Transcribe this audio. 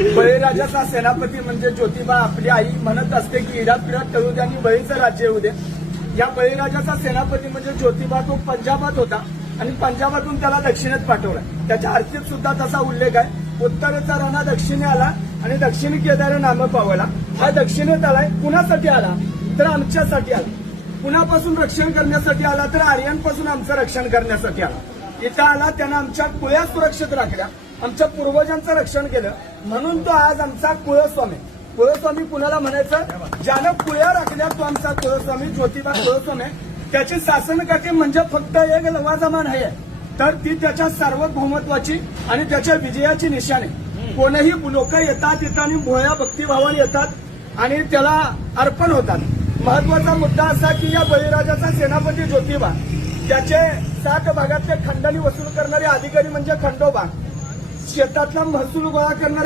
बळीराजाचा सेनापती म्हणजे ज्योतिबा आपली आई म्हणत असते की इडात पिढात तळू द्या आणि बळीचं राज्य येऊ दे. या बळीराजाचा सेनापती म्हणजे ज्योतिबा तो पंजाबात होता आणि पंजाबातून त्याला दक्षिणेत पाठवला. त्याच्या आरतीत सुद्धा तसा उल्लेख आहे. उत्तरेचा राणा दक्षिणे आला आणि दक्षिणी केदार नाम पावला. हा दक्षिणेत आलाय कुणासाठी आला तर आमच्यासाठी आला. कुणापासून रक्षण करण्यासाठी आला तर आर्यांपासून आमचं रक्षण करण्यासाठी आला. इथं आला त्यानं आमच्या कुळ्या सुरक्षित राखल्या, आमच्या पूर्वजांचं रक्षण केलं म्हणून तो आज आमचा कुळस्वामी. कुळस्वामी कुणाला म्हणायचं? ज्यानं कुळ्या राखल्या तो आमचा कुळस्वामी ज्योतिबा कुळस्वामी. त्याची शासनकाठी म्हणजे फक्त एक लवाजमान आहे तर ती त्याच्या सार्वभौमत्वाची आणि त्याच्या विजयाची निशाणी. कोणीही लोक येतात इथं आणि भोया भक्तिभावाने येतात आणि त्याला अर्पण होतात. महत्वाचा मुद्दा असा की या बळीराजाचा सेनापती ज्योतिबा त्याचे 7 भागातले खंडणी वसूल करणारे अधिकारी म्हणजे खंडोबा, शेतातला महसूल गोळा करणारे